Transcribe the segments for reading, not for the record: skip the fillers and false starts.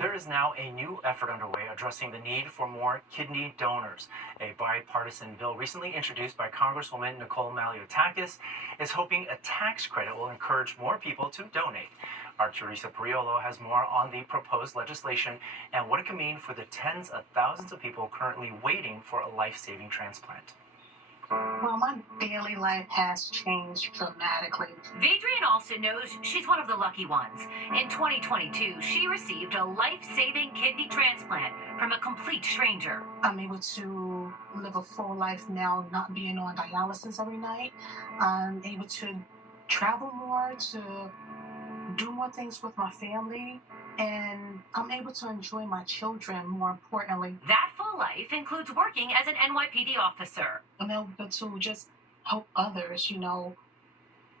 There is now a new effort underway addressing the need for more kidney donors. A bipartisan bill recently introduced by Congresswoman Nicole Maliotakis is hoping a tax credit will encourage more people to donate. Our Teresa Priolo has more on the proposed legislation and what it could mean for the tens of thousands of people currently waiting for a life-saving transplant. Well, my daily life has changed dramatically. Vadrian Alston knows she's one of the lucky ones. In 2022, she received a life-saving kidney transplant from a complete stranger. I'm able to live a full life now, not being on dialysis every night. I'm able to travel more, to do more things with my family, and I'm able to enjoy my children more importantly. That full life includes working as an NYPD officer. I'm able to just help others,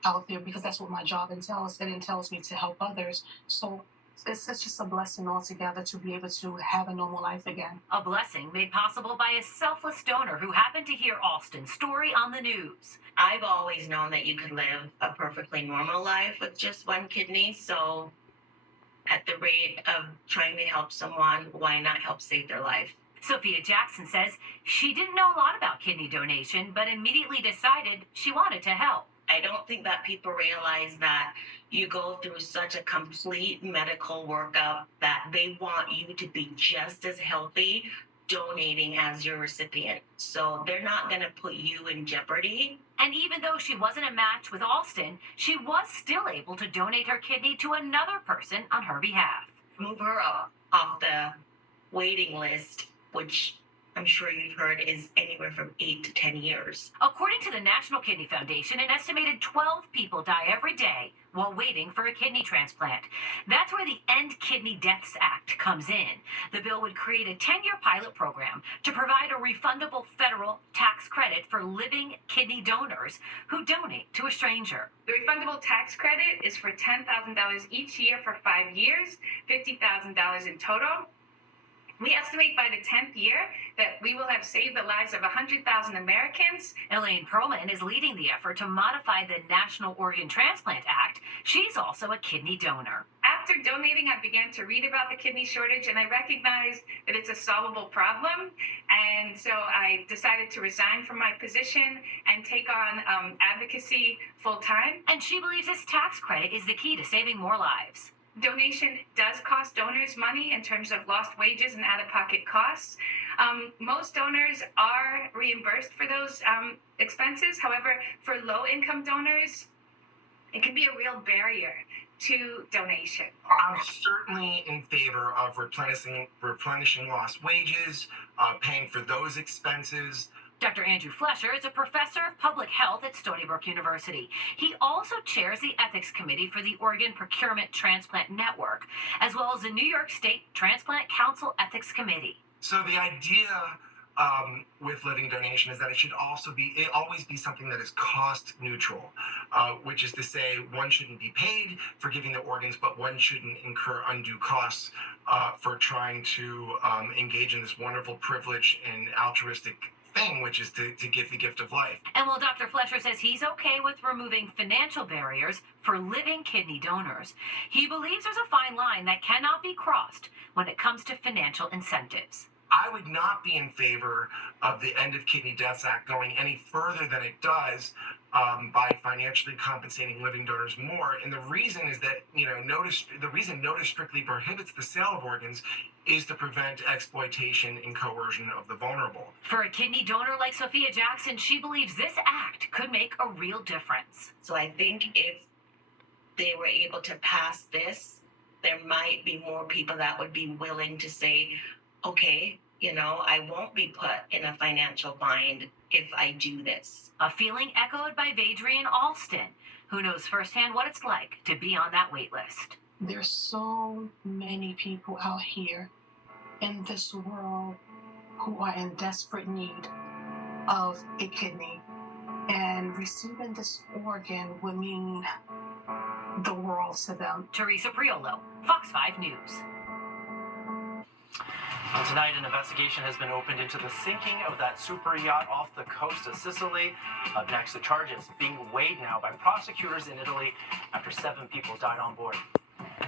out there, because that's what my job entails. It entails me to help others. So it's just a blessing altogether to be able to have a normal life again. A blessing made possible by a selfless donor who happened to hear Alston's story on the news. I've always known that you could live a perfectly normal life with just one kidney, so at the rate of trying to help someone, why not help save their life? Sophia Jackson says she didn't know a lot about kidney donation, but immediately decided she wanted to help. I don't think that people realize that you go through such a complete medical workup that they want you to be just as healthy donating as your recipient. So they're not going to put you in jeopardy. And even though she wasn't a match with Alston, she was still able to donate her kidney to another person on her behalf. Move her off the waiting list, which I'm sure you've heard is anywhere from 8 to 10 years. According to the National Kidney Foundation, an estimated 12 people die every day while waiting for a kidney transplant. That's where the End Kidney Deaths Act comes in. The bill would create a 10-year pilot program to provide a refundable federal tax credit for living kidney donors who donate to a stranger. The refundable tax credit is for $10,000 each year for 5 years, $50,000 in total. We estimate by the 10th year that we will have saved the lives of 100,000 Americans. Elaine Perlman is leading the effort to modify the National Organ Transplant Act. She's also a kidney donor. After donating, I began to read about the kidney shortage, and I recognized that it's a solvable problem. And so I decided to resign from my position and take on advocacy full time. And she believes this tax credit is the key to saving more lives. Donation does cost donors money in terms of lost wages and out-of-pocket costs. Most donors are reimbursed for those expenses. However, for low-income donors, it can be a real barrier to donation. I'm certainly in favor of replenishing lost wages, paying for those expenses. Dr. Andrew Flesher is a professor of public health at Stony Brook University. He also chairs the ethics committee for the Organ Procurement Transplant Network, as well as the New York State Transplant Council Ethics Committee. So the idea with living donation is that it always be something that is cost neutral, which is to say one shouldn't be paid for giving the organs, but one shouldn't incur undue costs for trying to engage in this wonderful privilege and altruistic thing, which is to give the gift of life. And while Dr. Flesher says he's okay with removing financial barriers for living kidney donors, he believes there's a fine line that cannot be crossed when it comes to financial incentives. I would not be in favor of the End of Kidney Deaths Act going any further than it does by financially compensating living donors more. And the reason is that, the reason notice strictly prohibits the sale of organs is to prevent exploitation and coercion of the vulnerable. For a kidney donor like Sophia Jackson, she believes this act could make a real difference. So I think if they were able to pass this, there might be more people that would be willing to say, okay, I won't be put in a financial bind if I do this. A feeling echoed by Vadrian Alston, who knows firsthand what it's like to be on that wait list. There's so many people out here in this world who are in desperate need of a kidney, and receiving this organ would mean the world to them. Teresa Priolo, Fox 5 News. And tonight, an investigation has been opened into the sinking of that super yacht off the coast of Sicily. Up next, the charges being weighed now by prosecutors in Italy after 7 people died on board.